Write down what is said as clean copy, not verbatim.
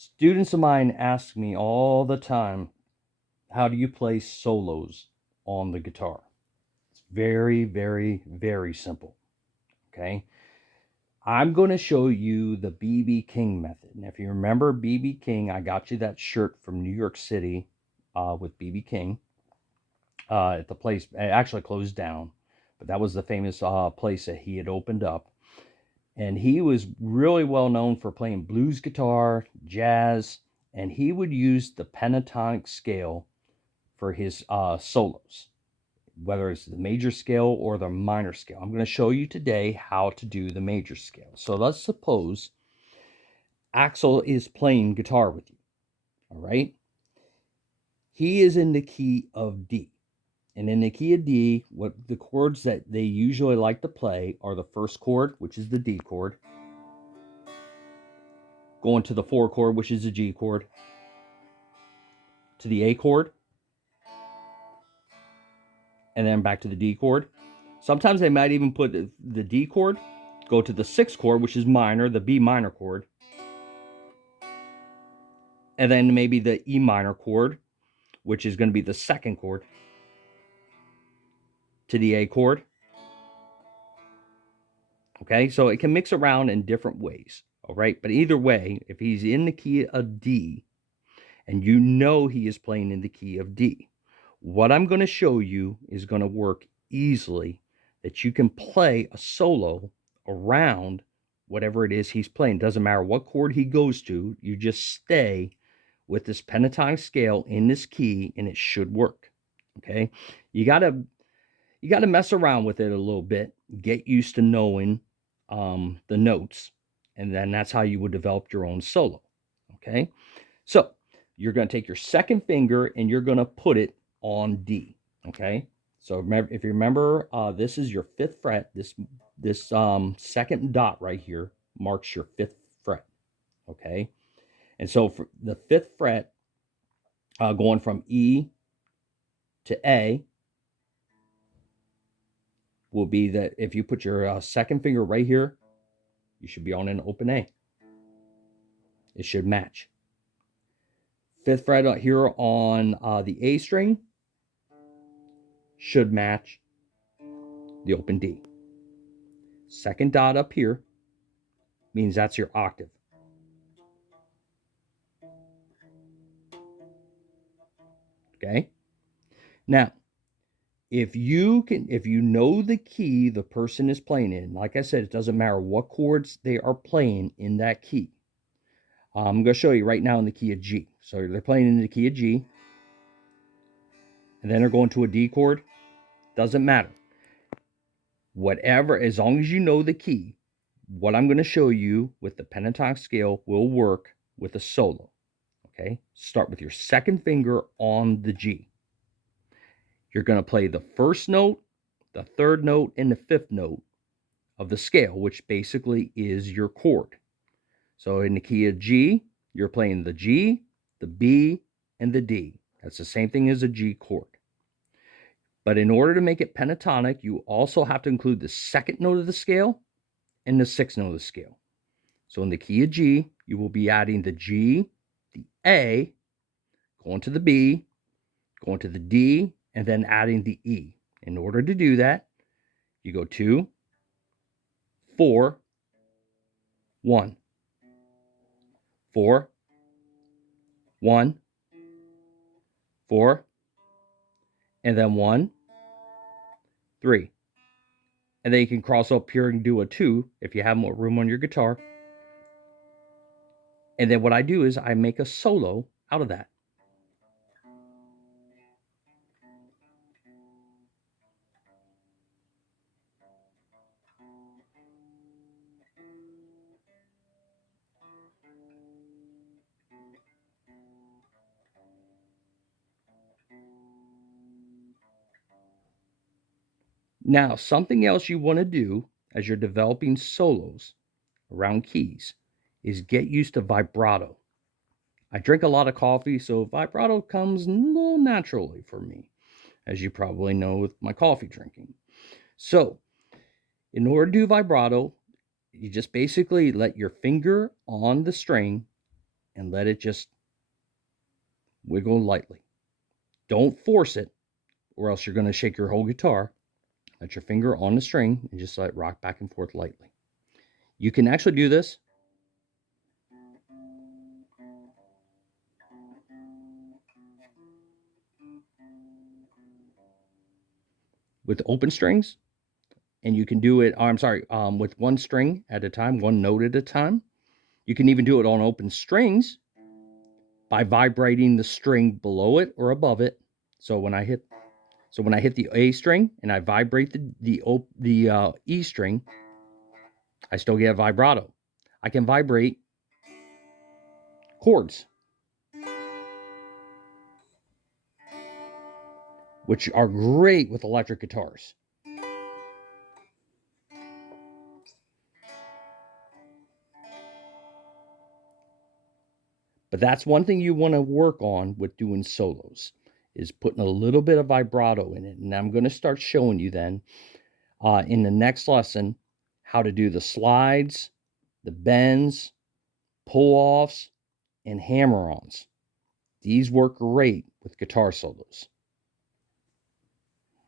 Students of mine ask me all the time, how do you play solos on the guitar? It's very, very, very simple. Okay. I'm going to show you the B.B. King method. And if you remember B.B. King, I got you that shirt from New York City with B.B. King at the place. It actually closed down, but that was the famous place that he had opened up. And he was really well known for playing blues guitar, jazz, and he would use the pentatonic scale for his solos, whether it's the major scale or the minor scale. I'm going to show you today how to do the major scale. So let's suppose Axel is playing guitar with you, all right? He is in the key of D. And in the key of D, what the chords that they usually like to play are the first chord, which is the D chord, going to the 4 chord, which is the G chord, to the A chord, and then back to the D chord. Sometimes they might even put the D chord, go to the 6th chord, which is minor, the B minor chord, and then maybe the E minor chord, which is going to be the 2nd chord, to the A chord. Okay, so it can mix around in different ways, all right? But either way, if he's in the key of D, and you know he is playing in the key of D, what I'm going to show you is going to work easily, that you can play a solo around whatever it is he's playing. Doesn't matter what chord he goes to, you just stay with this pentatonic scale in this key and it should work. Okay, you gotta mess around with it a little bit, get used to knowing the notes, and then that's how you would develop your own solo. Okay, so you're going to take your 2nd finger and you're going to put it on D. Okay, so remember, if you remember, this is your 5th fret. This 2nd dot right here marks your 5th fret. Okay, and so for the 5th fret, going from E to A, will be that if you put your 2nd finger right here, you should be on an open A. It should match. 5th fret here on the A string should match the open D. 2nd dot up here means that's your octave. Okay? Now, if you know the key the person is playing in, like I said, it doesn't matter what chords they are playing in that key. I'm going to show you right now in the key of G. So they're playing in the key of G, and then they're going to a D chord. Doesn't matter. Whatever, as long as you know the key, what I'm going to show you with the pentatonic scale will work with a solo. Okay? Start with your 2nd finger on the G. You're going to play the 1st note, the 3rd note, and the 5th note of the scale, which basically is your chord. So in the key of G, you're playing the G, the B, and the D. That's the same thing as a G chord. But in order to make it pentatonic, you also have to include the 2nd note of the scale and the 6th note of the scale. So in the key of G, you will be adding the G, the A, going to the B, going to the D, and then adding the E. In order to do that, you go 2, 4, 1, 4, 1, 4, and then 1, 3. And then you can cross up here and do a 2 if you have more room on your guitar. And then what I do is I make a solo out of that. Now, something else you want to do as you're developing solos around keys is get used to vibrato. I drink a lot of coffee, so vibrato comes a little naturally for me, as you probably know with my coffee drinking. So, in order to do vibrato, you just basically let your finger on the string and let it just wiggle lightly. Don't force it, or else you're going to shake your whole guitar. Let your finger on the string and just let it rock back and forth lightly. You can actually do this with open strings, and you can do it, with one string at a time, one note at a time. You can even do it on open strings by vibrating the string below it or above it. So when I hit the A string and I vibrate the E string, I still get a vibrato. I can vibrate chords, which are great with electric guitars. But that's one thing you want to work on with doing solos, is putting a little bit of vibrato in it. And I'm going to start showing you then in the next lesson how to do the slides, the bends, pull-offs, and hammer-ons. These work great with guitar solos.